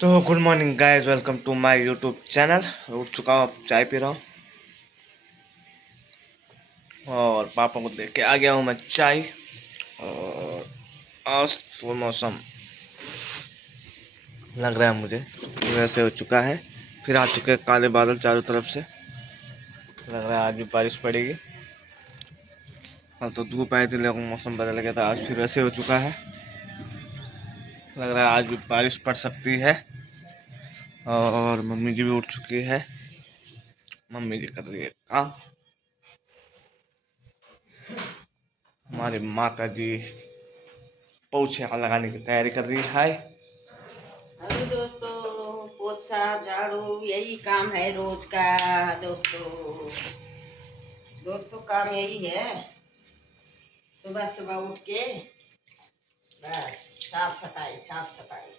तो good morning guys, welcome to my YouTube channel. उठ चुका हूँ, अब चाय पी रहा हूँ और पापा को देख के आ गया हूँ मैं चाय। और आज तो मौसम लग रहा है मुझे वैसे हो चुका है, फिर आ चुके हैं काले बादल चारों तरफ से। लग रहा है आज भी बारिश पड़ेगी। कल तो धूप आई थी लेकिन मौसम बदल गया था, आज फिर वैसे हो चुका है। लग रहा है आज भी बारिश पड़ सकती है। और मम्मी जी भी उठ चुकी है, मम्मी जी कर रही है काम। हमारी माता जी पोछा लगाने की तैयारी कर रही है। हेलो दोस्तों, पोछा झाड़ू यही काम है रोज का। दोस्तों दोस्तों काम यही है, सुबह सुबह उठ के बस साफ सफाई साफ सफाई।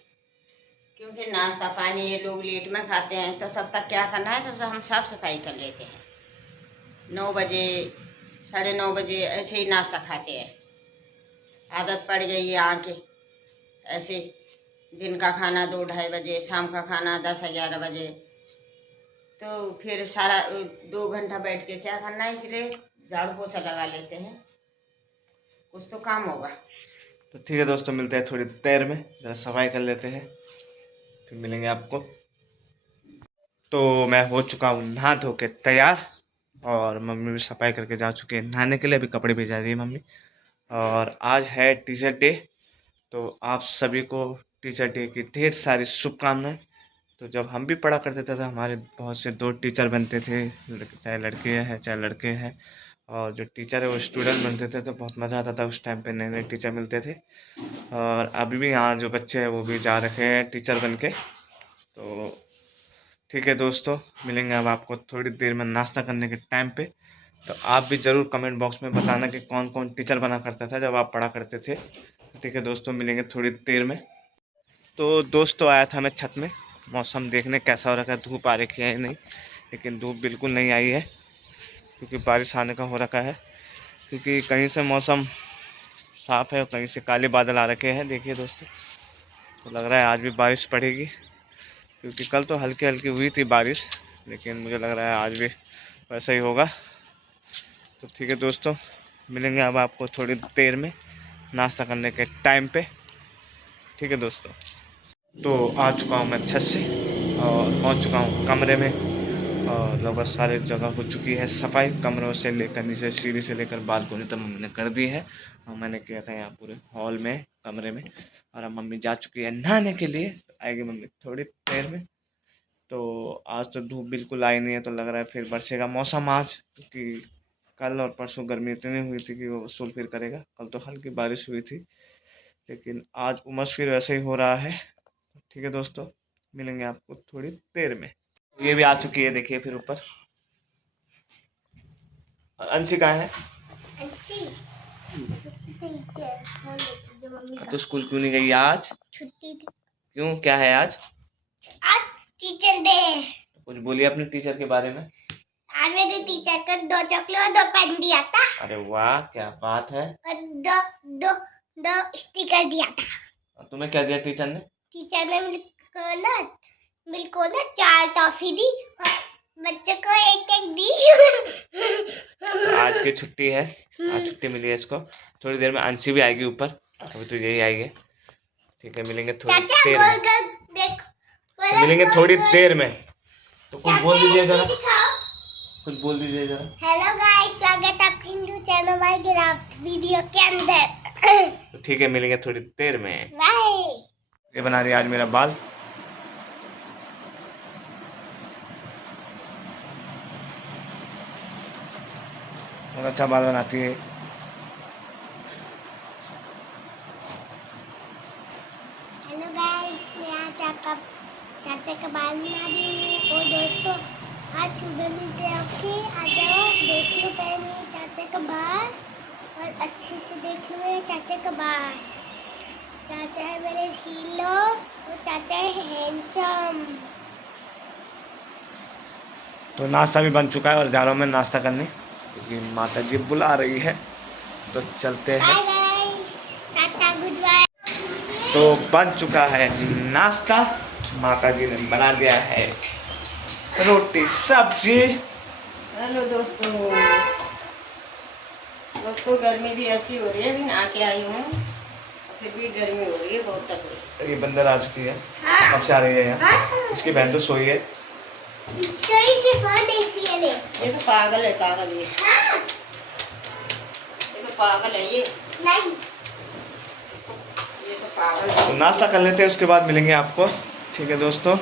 क्योंकि नाश्ता पानी ये लोग लेट में खाते हैं, तो तब तक क्या करना है, तब तक हम साफ सफाई कर लेते हैं। 9 बजे 9:30 बजे ऐसे ही नाश्ता खाते हैं। आदत पड़ गई है आके ऐसे, दिन का खाना 2-2:30 बजे, शाम का खाना 10-11 बजे। तो फिर सारा 2 घंटा बैठ के क्या करना है, इसलिए झाड़ू पोछा लगा लेते हैं, कुछ तो काम होगा। तो ठीक है दोस्तों, मिलते हैं थोड़ी देर में, जरा सफाई कर लेते हैं फिर मिलेंगे आपको। तो मैं हो चुका हूँ नहा धो के तैयार, और मम्मी भी सफाई करके जा चुकी है नहाने के लिए। अभी कपड़े भी जा रही है मम्मी। और आज है टीचर डे, तो आप सभी को टीचर डे की ढेर सारी शुभकामनाएं। तो जब हम भी पढ़ा करते थे तो हमारे बहुत से दोस्त टीचर बनते थे, चाहे लड़के हैं चाहे लड़के हैं। और जो टीचर है वो स्टूडेंट बनते थे, तो बहुत मज़ा आता था उस टाइम पे, नए नए टीचर मिलते थे। और अभी भी यहाँ जो बच्चे हैं वो भी जा रखे हैं टीचर बन के। तो ठीक है दोस्तों, मिलेंगे अब आपको थोड़ी देर में नाश्ता करने के टाइम पे। तो आप भी ज़रूर कमेंट बॉक्स में बताना कि कौन कौन टीचर बना करता था जब आप पढ़ा करते थे। ठीक है दोस्तों, मिलेंगे थोड़ी देर में। तो दोस्तों आया था मैं छत में मौसम देखने कैसा हो रखा है, धूप आ रखी है या नहीं। लेकिन धूप बिल्कुल नहीं आई है, क्योंकि बारिश आने का हो रखा है। क्योंकि कहीं से मौसम साफ़ है और कहीं से काले बादल आ रखे हैं, देखिए दोस्तों। तो लग रहा है आज भी बारिश पड़ेगी, क्योंकि कल तो हल्की हल्की हुई थी बारिश, लेकिन मुझे लग रहा है आज भी वैसा ही होगा। तो ठीक है दोस्तों, मिलेंगे अब आपको थोड़ी देर में नाश्ता करने के टाइम पे। ठीक है दोस्तों, तो आ चुका हूँ मैं छत से और पहुँच चुका हूँ कमरे में। और लगभग सारी जगह हो चुकी है सफाई, कमरों से लेकर नीचे सीढ़ी से लेकर बालकोनी तक मम्मी ने कर दी है। और मैंने किया था यहाँ पूरे हॉल में, कमरे में। और अब मम्मी जा चुकी है नहाने के लिए, तो आएगी मम्मी थोड़ी देर में। तो आज तो धूप बिल्कुल आई नहीं है, तो लग रहा है फिर बरसेगा मौसम आज, क्योंकि कल और परसों गर्मी इतनी हुई थी कि वो वसूल फिर करेगा। कल तो हल्की बारिश हुई थी, लेकिन आज उमस फिर वैसे ही हो रहा है। ठीक है दोस्तों, मिलेंगे आपको थोड़ी देर में। ये भी आ चुकी है, देखिए फिर ऊपर। और अंशी कहाँ है? तो स्कूल क्यों नहीं गई आज? छुट्टी थी। क्यों, क्या है आज? आज टीचर डे। कुछ बोलिए अपने टीचर के बारे में। आज मेरे टीचर को 2 चॉकलेट और 2 पेन दिया था। अरे वाह, क्या बात है। और दो दो दो स्टिकर दिया था। और तुम्हें क्या दिया टीचर ने? टीचर ने मिल्क को ना 4 टॉफी दी और बच्चे को एक एक दी। आज की छुट्टी है, आज छुट्टी मिली है इसको। थोड़ी देर में अंशी भी आएगी ऊपर, अभी तो यही आएगी। ठीक है, मिलेंगे थोड़ी देर में। तो मिलेंगे थोड़ी देर में। तो कुछ बोल दीजिए जरा, कुछ बोल दीजिए जरा। हेलो गाइस, स्वागत है आपका Hindu channel my craft video के अंदर। तो ठीक है, मिलेंगे थोड़ी देर में। बाय। ये बना रही है आज मेरा बाल। बहुत अच्छा बाल बनाती है। हेलो गाइस, मैं आज चाचा का बाल बना रही हूँ। और दोस्तों, आज सुबह मिलते हैं आपके, आ जाओ देख लो पहले मेरे चाचा का बाल, और अच्छे से देख लो मेरे चाचा का बाल। चाचा है मेरे हीरो और चाचा है हैंडसम। तो नाश्ता भी बन चुका है और जा रहा हूँ मैं नाश्ता करने, क्योंकि माता जी बुला रही है। तो चलते हैं। Bye guys, tata goodbye. तो बन चुका है नाश्ता माता जी ने बना दिया है रोटी सब्जी। हेलो दोस्तों, गर्मी भी ऐसी हो रही है, अभी नहा के आई हूँ, फिर भी गर्मी हो रही है बहुत तकलीफ। ये बंदर आ चुकी है, अब से आ रही है यहाँ। इसकी बहन तो सोई है। ये तो पागल है, पागल ये तो पागल है ये नहीं। ये तो पागल है। तो नाश्ता कर लेते हैं, उसके बाद मिलेंगे आपको। ठीक है दोस्तों,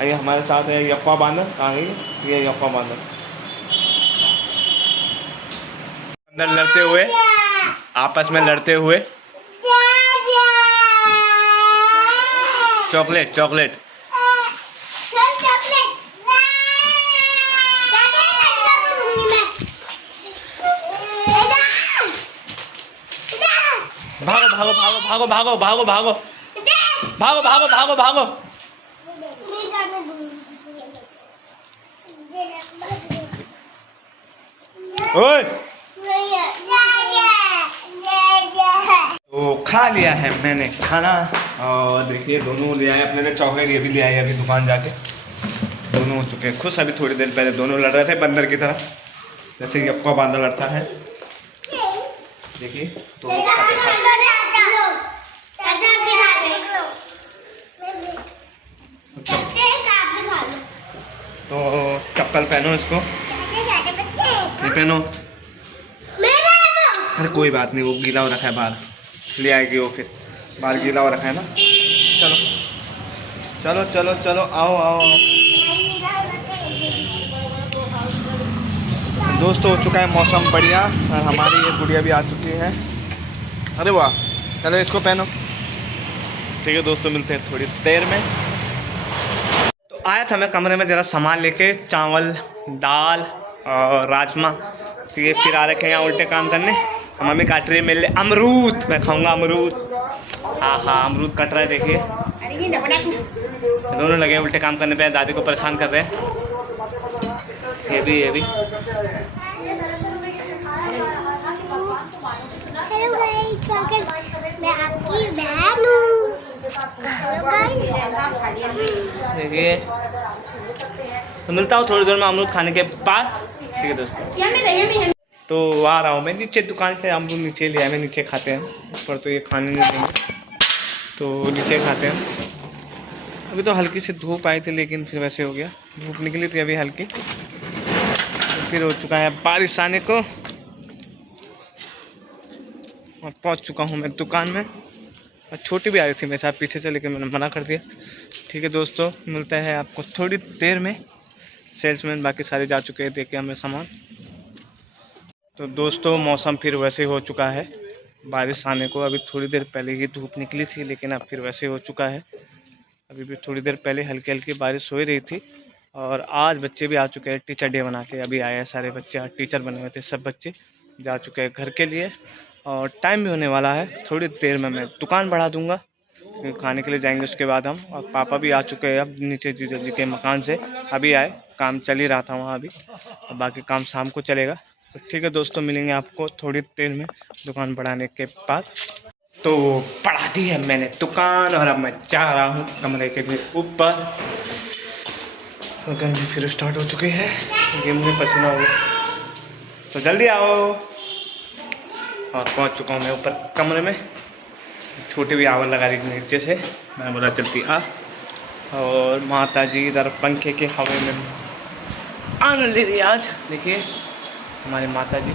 ये हमारे साथ है यप्पा बांदर। कहाँ गई ये यप्पा बांदर? अंदर लड़ते हुए, आपस में लड़ते हुए। चॉकलेट चॉकलेट भागो भागो भागो भागो भागो भागो भागो भागो भागो भागो भागो। ओए तो खा लिया है मैंने खाना, और देखिए दोनों ले आए अपने लिए चॉकलेट, ये भी ले आए अभी दुकान जाके। दोनों हो चुके हैं खुश। अभी थोड़ी देर पहले दोनों लड़ रहे थे बंदर की तरह, जैसे यप्पा बांदर लड़ता है। देखिए तो चप्पल पहनो इसको, ये पहनो। अरे कोई बात नहीं, वो गीला हो रखा है बाहर, ले आएगी वो, फिर बाहर गीला हो रखा है ना। चलो चलो चलो चलो आओ आओ। दोस्तों हो चुका है मौसम बढ़िया, और हमारी ये गुड़िया भी आ चुकी है। अरे वाह, चलो इसको पहनो। ठीक है दोस्तों, मिलते हैं थोड़ी देर में। तो आया था मैं कमरे में ज़रा सामान लेके, चावल दाल और राजमा। तो ये फिर आ रखे हैं यहाँ उल्टे काम करने। मम्मी काट रही है मेरे लिए अमरूद, मैं खाऊंगा अमरूद। हाँ हाँ अमरूद कट रहा है, देखिए दोनों लगे उल्टे काम करने पे, दादी को परेशान कर रहे हैं। ये भी हेलो गाइस, मैं आपकी बहन हूँ। देखिए तो मिलता हूँ थोड़ी देर में अमरूद खाने के बाद। ठीक है दोस्तों, तो आ रहा हूँ मैं नीचे दुकान से। अमरूद नीचे लिया मैं, नीचे खाते हैं, ऊपर तो ये खाने नहीं देंगे, तो नीचे खाते हैं। अभी तो हल्की सी धूप आई थी, लेकिन फिर वैसे हो गया। धूप निकली थी अभी हल्की, तो फिर हो चुका है बारिश आने को। और पहुँच चुका हूँ मैं दुकान में। और छोटी भी आई थी मेरे साथ पीछे से, लेकिन मैंने मना कर दिया। ठीक है दोस्तों, मिलते हैं आपको थोड़ी देर में। सेल्समैन बाकी सारे जा चुके हैं देके हमें सामान। तो दोस्तों मौसम फिर वैसे हो चुका है बारिश आने को। अभी थोड़ी देर पहले ही धूप निकली थी, लेकिन अब फिर वैसे हो चुका है। अभी भी थोड़ी देर पहले हल्की हल्की बारिश हो ही रही थी। और आज बच्चे भी आ चुके हैं टीचर डे बना के। अभी आए हैं सारे बच्चे, आज टीचर बने हुए थे सब बच्चे, जा चुके हैं घर के लिए। और टाइम भी होने वाला है, थोड़ी देर में मैं दुकान बढ़ा दूंगा, खाने के लिए जाएंगे उसके बाद हम। और पापा भी आ चुके हैं अब नीचे जीजा जी के मकान से, अभी आए। काम चल ही रहा था वहाँ अभी, और बाकी काम शाम को चलेगा। तो ठीक है दोस्तों, मिलेंगे आपको थोड़ी देर में दुकान बढ़ाने के बाद। तो बढ़ा दी है मैंने दुकान, और अब मैं जा रहा हूँ कमरे के लिए ऊपर। गर्मी फिर स्टार्ट हो चुकी है, गेम में पसीना हो गया, तो जल्दी आओ। और पहुँच चुका हूँ मैं ऊपर कमरे में। छोटी भी आवाज़ लगा रही नीचे से, मैं बोला चलती आ। और माता जी इधर पंखे के हवा में आनंद ले रही है आज। देखिए हमारी माता जी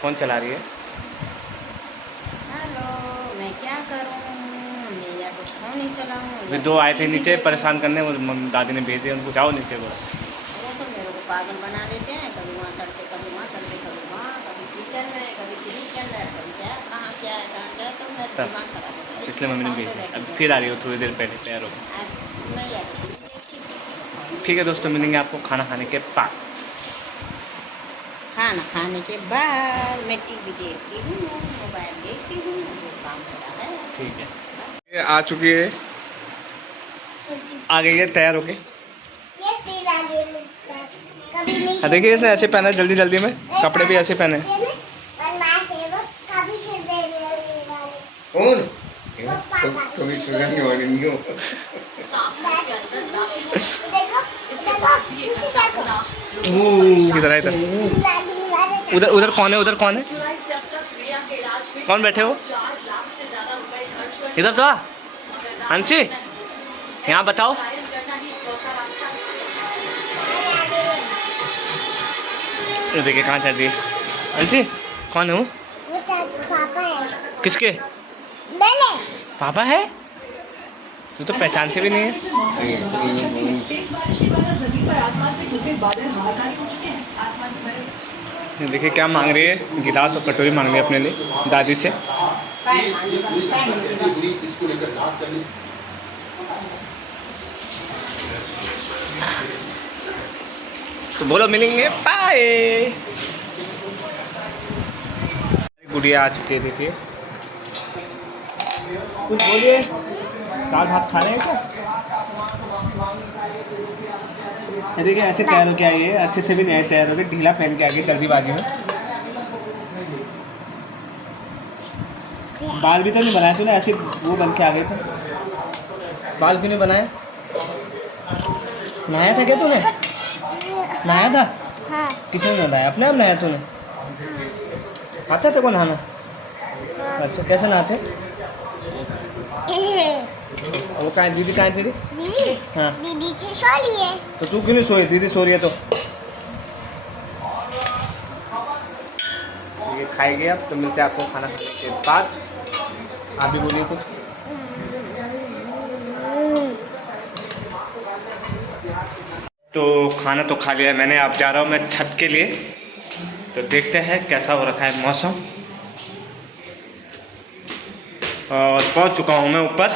फ़ोन चला रही है। हेलो, मैं क्या करूँ, मेरा तो फोन नहीं चलाऊँ। अभी दो आए थे नीचे परेशान करने, वो दादी ने भेज दिया उनको, जाओ नीचे बोला। वो तो मेरे को पागल बना देते हैं, कभी वहाँ चढ़ते, कभी वहाँ चढ़ते, कभी वहाँ, कभी किचन में, कभी फ्रिज के अंदर, कभी क्या, कहाँ क्या है, कहाँ क्या है, तो मेरा दिमाग खराब होता है। इसलिए मम्मी ने भेज दिया। अब फिर आ रही हो थोड़ी देर पहले, तैयार हो। मैं यार ठीक है दोस्तों, मिलेंगे आपको खाना खाने के बाद। खाना खाने के बाद मैं टीवी देखती हूँ, मोबाइल देखती हूँ, वो काम हो रहा है। ठीक है, ये आ चुकी है, आ गई है तैयार होके। देखिए इसने ऐसे पहना है जल्दी जल्दी में, कपड़े भी ऐसे पहने। कौन? कभी सुना नहीं वाली देखो इधर इधर उधर उधर कौन है कौन बैठे हो इधर तो आ। अंशी यहाँ बताओ ये देखिए कहाँ चल रही है अंशी कौन है वो पापा है किसके मैंने पापा है तू तो पहचानते भी नहीं है ये देखिए क्या मांग रही है गिलास और कटोरी मांग रही है अपने लिए दादी से तो बोलो मिलेंगे बाय गुड़िया आ चुकी है देखिए कुछ बोलिए दाल भात खा रहे हैं क्या देखिए ऐसे तैयार होके आई है अच्छे से भी नहीं तैयार होके ढीला पहन के आ गई जल्दीबाजी में बाल भी तो नहीं बनाए तूने ऐसे वो बन के आ गए तो बाल क्यों नहीं बनाए नहाया था क्या तूने नहाया था हाँ किसने नहाया अपने आप नहाया तूने आता तेरे को नहाना अच्छा कैसे नहाते वो कहाँ है दीदी कहाँ है तेरी हाँ दीदी से सो लिए तो तू क्यों नहीं सोई दीदी सो रही है तो ये खाएंगे आप तो मिलते हैं आपको खाना खाने के बाद आप भी बोलिए कुछ तो खाना तो खा लिया मैंने आप जा रहा हूँ मैं छत के लिए तो देखते हैं कैसा हो रखा है मौसम और पहुँच चुका हूँ मैं ऊपर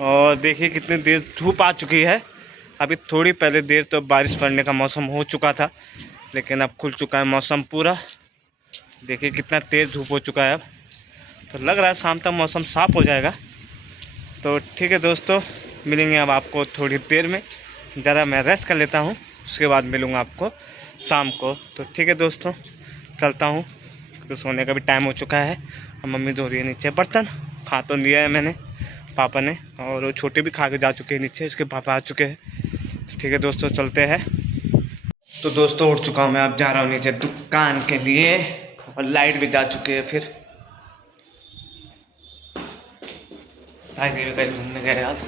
और देखिए कितनी देर धूप आ चुकी है अभी थोड़ी पहले देर तो बारिश पड़ने का मौसम हो चुका था लेकिन अब खुल चुका है मौसम पूरा देखिए कितना तेज़ धूप हो चुका है अब तो लग रहा है शाम तक मौसम साफ़ हो जाएगा तो ठीक है दोस्तों मिलेंगे अब आपको थोड़ी देर में ज़रा मैं रेस्ट कर लेता हूँ उसके बाद मिलूँगा आपको शाम को तो ठीक है दोस्तों चलता हूँ क्योंकि सोने का भी टाइम हो चुका है और मम्मी धो रही है नीचे बर्तन खा तो लिया है मैंने पापा ने और वो छोटे भी खा के जा चुके हैं नीचे इसके पापा आ चुके हैं तो ठीक है दोस्तों चलते हैं तो दोस्तों उठ चुका हूँ मैं अब जा रहा हूँ नीचे दुकान के लिए और लाइट भी जा चुकी है फिर शायद कहीं घूमने गए आज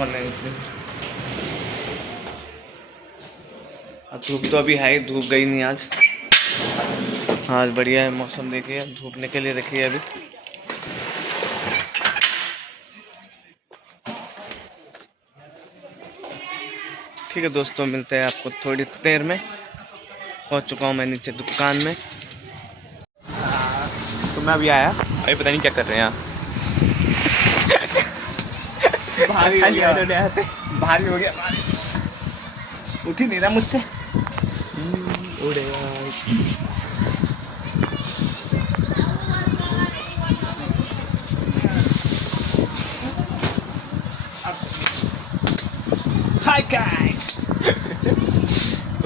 ऑनलाइन अब धूप तो अभी है ही धूप गई नहीं आज बढ़िया है मौसम देखिए धूप निकल ही रखी है अभी ठीक है दोस्तों मिलते हैं आपको थोड़ी देर में पहुंच चुका हूं मैं नीचे दुकान में तो मैं अभी आया अभी पता नहीं क्या कर रहे हैं भारी हो गया भारी हो गया उठ ही नहीं रहा मुझसे हाय गाइस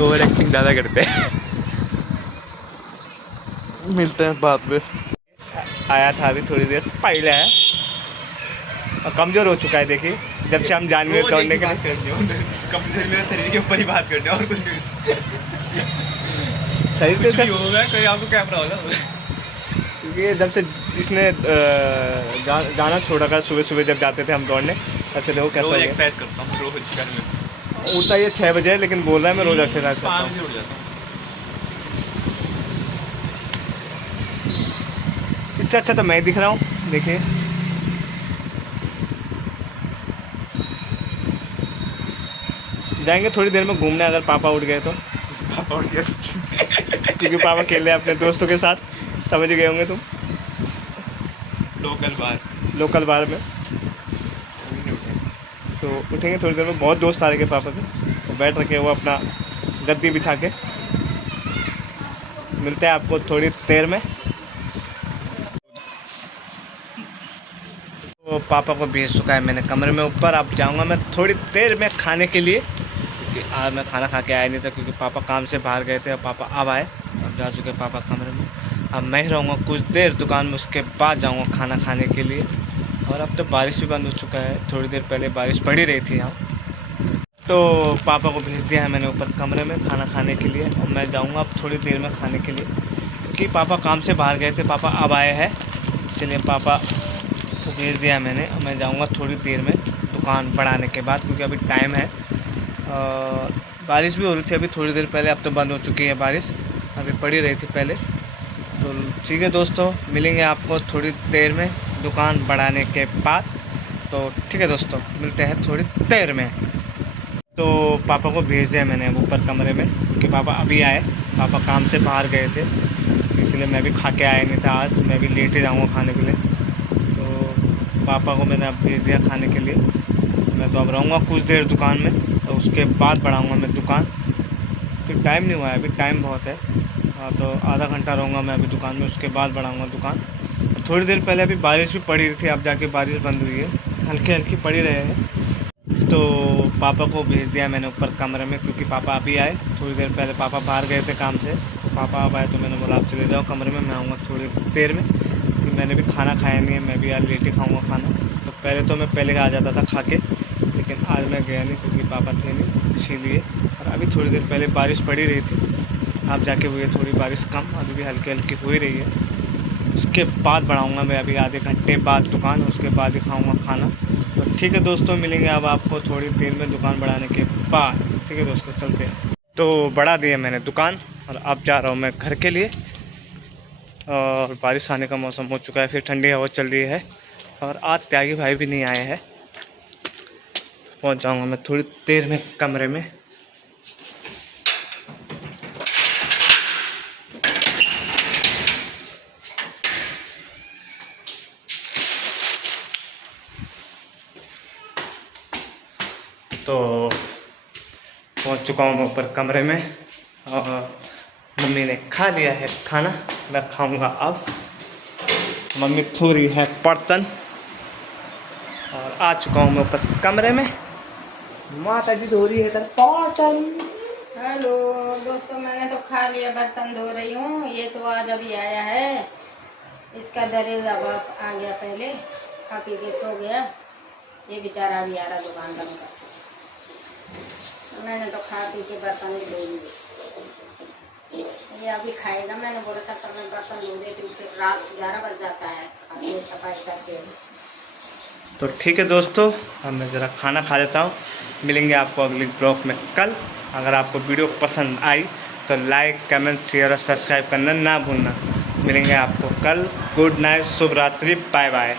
ओवर एक्टिंग ज़्यादा करते हैं मिलते हैं बाद में आया था अभी थोड़ी देर पहले है और कमज़ोर हो चुका है देखिए जब से हम जानवर दौड़ने के लिए मेरे शरीर के ऊपर ही बात करते हैं और कुछ शरीर पे इसका होगा कोई आपको कैमरा होगा क्योंकि जब से इसने गाना छोड़ा कर सुबह सुबह जब जाते थे हम दौड़ने तब से देखो कैसा हो गया। एक्सरसाइज करता हूँ रोज करने उठता ये 6 बजे है लेकिन बोल रहा है मैं रोज एक्सरसाइज करता 5 हूँ बजे उठ जाता हूँ इससे अच्छा तो मैं दिख रहा हूँ देखिए जाएंगे थोड़ी देर में घूमने अगर पापा उठ गए तो पापा उठ गया क्योंकि पापा खेल रहे हैं अपने दोस्तों के साथ समझ गए होंगे तुम लोकल बार में तो उठेंगे थोड़ी देर में बहुत दोस्त आ रहे पापा के तो बैठ रखे वो अपना गद्दी बिछा के मिलते हैं आपको थोड़ी देर में तो पापा को भेज चुका है मैंने कमरे में ऊपर अब जाऊंगा मैं थोड़ी देर में खाने के लिए क्योंकि आज मैं खाना खा के आया नहीं था क्योंकि पापा काम से बाहर गए थे और पापा अब आए अब जा चुके पापा कमरे में अब मैं ही रहूँगा कुछ देर दुकान में, उसके बाद जाऊँगा खाना खाने के लिए। और अब तो बारिश भी बंद हो चुका है, थोड़ी देर पहले बारिश पड़ी रही थी यहाँ। तो पापा को भेज दिया है मैंने ऊपर कमरे में खाना खाने के लिए, और मैं जाऊँगा अब थोड़ी देर में खाने के लिए, क्योंकि पापा काम से बाहर गए थे, पापा अब आए हैं, इसलिए पापा को भेज दिया है मैंने। और मैं जाऊँगा थोड़ी देर में दुकान बढ़ाने के बाद, क्योंकि अभी टाइम है। बारिश भी हो रही थी अभी थोड़ी देर पहले, अब तो बंद हो चुकी है बारिश, अभी पड़ी रही थी पहले। तो ठीक है दोस्तों, मिलेंगे आपको थोड़ी देर में दुकान बढ़ाने के बाद। तो ठीक है दोस्तों, मिलते हैं थोड़ी देर में। तो पापा को भेज दिया मैंने अब ऊपर कमरे में, क्योंकि पापा अभी आए, पापा काम से बाहर गए थे, इसलिए मैं भी खा के आया नहीं था आज, मैं भी लेट ही जाऊँगा खाने के लिए। तो पापा को मैंने अब भेज दिया खाने के लिए। मैं तो अब रहूँगा कुछ देर दुकान में, तो उसके बाद बढ़ाऊँगा मैं दुकान, क्योंकि टाइम नहीं हुआ है, अभी टाइम बहुत है। तो आधा घंटा रहूँगा मैं अभी दुकान में, उसके बाद बढ़ाऊँगा दुकान। थोड़ी देर पहले अभी बारिश भी पड़ी रही थी, अब जाके बारिश बंद हुई है, हल्की हल्की पड़ी रहे हैं। तो पापा को भेज दिया मैंने ऊपर कमरे में, क्योंकि पापा अभी आए, थोड़ी देर पहले पापा बाहर गए थे काम से। तो पापा अब आए तो मैंने बोला आप चले जाओ कमरे में, मैं आऊँगा थोड़ी देर में, क्योंकि मैंने भी खाना खाया नहीं है, मैं भी यार लेट ही खाऊँगा खाना। तो पहले तो मैं पहले आ जाता था खा के, लेकिन आज मैं गया नहीं क्योंकि पापा थे नहीं, इसीलिए। और अभी थोड़ी देर पहले बारिश पड़ी रही थी, अब जाके हुई है थोड़ी बारिश कम, अभी भी हल्की हल्की हो ही रही है। उसके बाद बढ़ाऊँगा मैं अभी आधे घंटे बाद दुकान, उसके बाद ही खाऊँगा खाना। तो ठीक है दोस्तों, मिलेंगे अब आपको थोड़ी देर में दुकान बढ़ाने के बाद। ठीक है दोस्तों, चलते हैं। तो बढ़ा दिया मैंने दुकान, और अब जा रहा हूँ मैं घर के लिए। और बारिश आने का मौसम हो चुका है, फिर ठंडी हवा चल रही है, और आज त्यागी भाई भी नहीं आए हैं। पहुँच जाऊँगा मैं थोड़ी देर में कमरे में। तो पहुंच चुका हूँ मैं ऊपर कमरे में, और मम्मी ने खा लिया है खाना, मैं खाऊंगा अब। मम्मी धो रही है बर्तन, और आ चुका हूँ मैं ऊपर कमरे में, माता जी धो रही है इधर बर्तन। हेलो दोस्तों, मैंने तो खा लिया, बर्तन धो रही हूँ। ये तो आज अभी आया है, इसका दरिद्र अब आ गया, पहले खा पी के सो गया। ये बेचारा अभी आ रहा दुकान बंद कर। मैंने तो खा पी के बर्तन भी धो लिए, ये अभी खाएगा। मैंने बोला था पर मैं बर्तन धो देती हूँ, फिर रात 11 बज जाता है खाने सफाई करके। तो ठीक है दोस्तों, अब मैं ज़रा खाना खा लेता हूँ। मिलेंगे आपको अगले ब्लॉग में कल। अगर आपको वीडियो पसंद आई तो लाइक, कमेंट, शेयर और सब्सक्राइब करना ना भूलना। मिलेंगे आपको कल। गुड नाइट, शुभ रात्रि, बाय बाय।